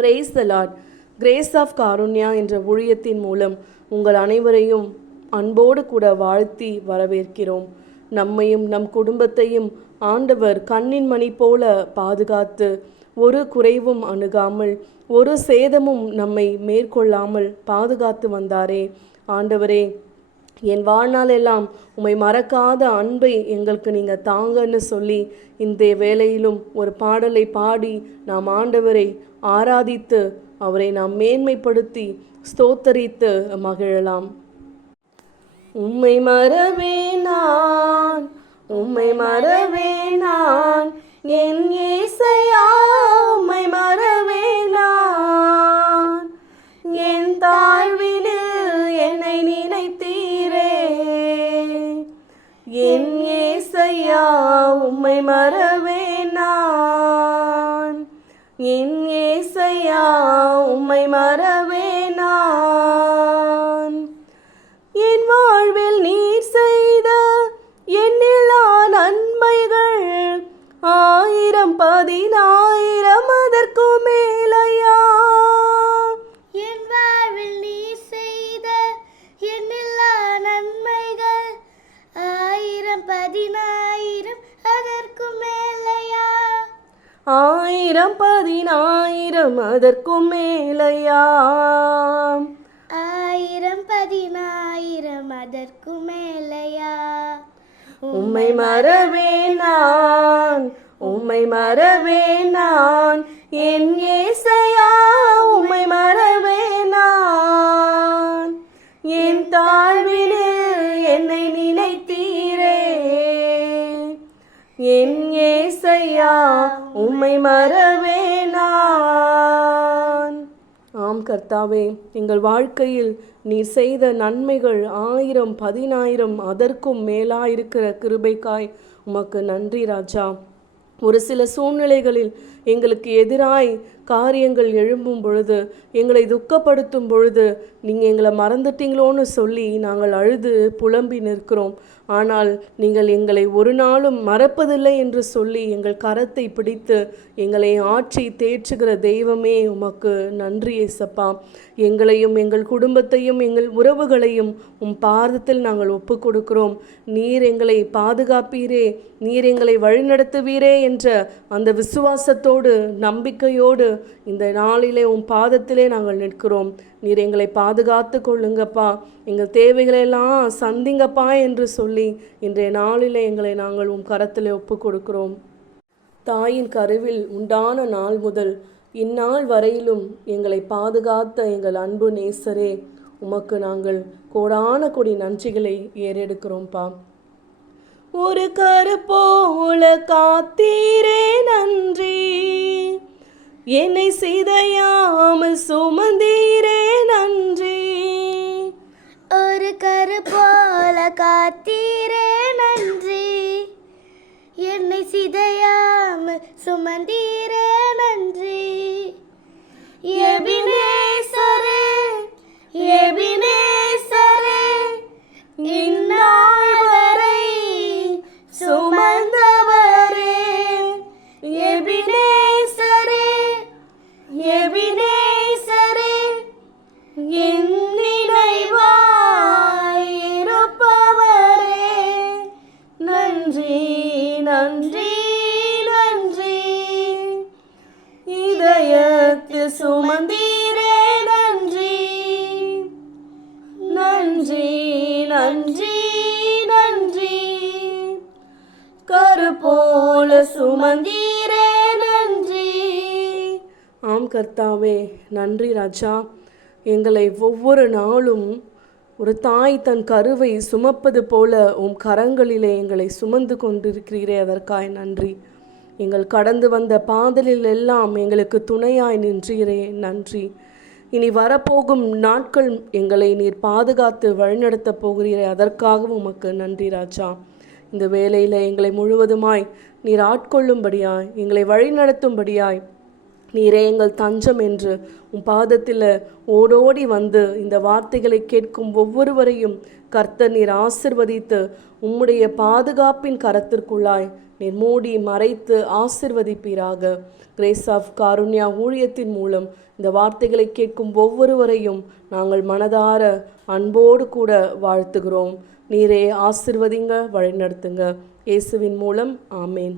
Price the Lord. Grace of Karunya என்ற ஊழியத்தின் மூலம் உங்கள் அனைவரையும் அன்போடு கூட வாழ்த்தி வரவேற்கிறோம். நம்மையும் நம் குடும்பத்தையும் ஆண்டவர் கண்ணின் மணி போல பாதுகாத்து ஒரு குறைவும் அணுகாமல் ஒரு சேதமும் நம்மை மேற்கொள்ளாமல் பாதுகாத்து வந்தாரே. ஆண்டவரே, என் வாழ்நாள் எல்லாம் உம்மை மறக்காத அன்பை எங்களுக்கு நீங்கள் தாங்கன்னு சொல்லி இந்த வேளையிலும் ஒரு பாடலை பாடி நாம் ஆண்டவரை ஆராதித்து அவரை நாம் மேன்மைப்படுத்தி ஸ்தோத்தரித்து மகிழலாம். உம்மை மறவே நான், உம்மை மறவே நான், என் இயேசையா உம்மை மறவே நான். என் தாழ்வினில் என்னை நினைத்தீரே, என் இயேசையா உம்மை மறவே நான். என் இயேசையா உம்மை மறவே நான். என் வாழ்வில் நீர் செய்த எண்ணில்லா நன்மைகள் 1000 அதற்கும் மேலையா. என் வாழ்வில் நீர் செய்த எண்ணில்லா நன்மைகள் 1000 அதற்கும் மேலையா. 1000 அதற்கும் மேலையா. 1000 அதற்கும் மேலையா. உம்மை மறவே நான், உம்மை மறவே நான், என் இயேசையா உம்மை மறவே நான். என் தாழ்வினில் என்னை நினைத்தீரே, என் இயேசையா உம்மை மறவே நான். ஆம் கர்த்தாவே, எங்கள் வாழ்க்கையில் நீர் செய்த நன்மைகள் 1000 10,000 அதற்கும் மேலாயிருக்கிற கிருபைக்காய் உமக்கு நன்றி ராஜா. ஒரு சில சூழ்நிலைகளில் எங்களுக்கு எதிராய் காரியங்கள் எழும்பும் பொழுது, எங்களை துக்கப்படுத்தும் பொழுது நீங்கள் எங்களை மறந்துட்டீங்களோன்னு சொல்லி நாங்கள் அழுது புலம்பி நிற்கிறோம். ஆனால் நீங்கள் எங்களை ஒரு நாளும் மறப்பதில்லை என்று சொல்லி எங்கள் கரத்தை பிடித்து எங்களை ஆற்றி தேற்றுகிற தெய்வமே உமக்கு நன்றி ஏசப்பா. எங்களையும் எங்கள் குடும்பத்தையும் எங்கள் உறவுகளையும் உம் பாதத்தில் நாங்கள் ஒப்பு கொடுக்கிறோம். நீர் எங்களை பாதுகாப்பீரே, நீர் எங்களை வழிநடத்துவீரே என்ற அந்த விசுவாசத்தோடு நம்பிக்கையோடு இந்த நாளிலே உம் பாதத்திலே நாங்கள் நிற்கிறோம். நீர் எங்களை பாதுகாத்து கொள்ளுங்கப்பா, எங்கள் தேவைகளெல்லாம் சந்திங்கப்பா என்று சொல்லி இன்றைய நாளிலே எங்களை நாங்கள் உம் கரத்தில் ஒப்பு கொடுக்கிறோம். தாயின் கருவில் உண்டான நாள் முதல் இந்நாள் வரையிலும் எங்களை பாதுகாத்த எங்கள் அன்பு நேசரே, உமக்கு நாங்கள் கோடான கொடி நன்றிகளை ஏறெடுக்கிறோம்பா. ஒரு கரு போல காத்தீரே நன்றி, என்னை சிதையாமல் சுமந்தீரே நன்றி. ஒரு கரு போல காத்தீரே நன்றி, என்னை சிதையாமல் சுமந்தீரே நன்றி. எபினேசரே, எபினேசரே, இந்நாள் வரை சுமந்தவரே. எபினேசரே, எபினேசரே, என் நினைவாய் இருப்பவரே. நன்றி நன்றி நன்றி, இதயத்தில் சுமந்தீரே நன்றி. நன்றி நன்றி நன்றி, கரு போல சுமந்தீரே நன்றி. ஆம் கர்த்தாவே, நன்றி ராஜா. எங்களை ஒவ்வொரு நாளும் ஒரு தாய் தன் கருவை சுமப்பது போல உம் கரங்களிலே எங்களை சுமந்து கொண்டிருக்கிறீரே, அதற்காய் நன்றி. எங்கள் கடந்து வந்த பாதலில் எல்லாம் எங்களுக்கு துணையாய் நின்றீரே, நன்றி. இனி வரப்போகும் நாட்கள் எங்களை நீர் பாதுகாத்து வழிநடத்த போகிறீரே, அதற்காகவும் உமக்கு நன்றி ராஜா. இந்த வேளையில் எங்களை முழுவதுமாய் நீர் ஆட்கொள்ளும்படியாய், எங்களை வழிநடத்தும்படியாய் நீரே எங்கள் தஞ்சம் என்று உன் பாதத்தில் ஓடோடி வந்து இந்த வார்த்தைகளை கேட்கும் ஒவ்வொருவரையும் கர்த்தர் நீர் ஆசிர்வதித்து உம்முடைய பாதுகாப்பின் கரத்திற்குள்ளாய் நீர் மூடி மறைத்து ஆசிர்வதிப்பீராக. கிரேஸ் ஆஃப் காருண்யா ஊழியத்தின் மூலம் இந்த வார்த்தைகளை கேட்கும் ஒவ்வொருவரையும் நாங்கள் மனதார அன்போடு கூட வாழ்த்துகிறோம். நீரே ஆசிர்வதிங்க, வழிநடத்துங்க. இயேசுவின் மூலம் ஆமேன்.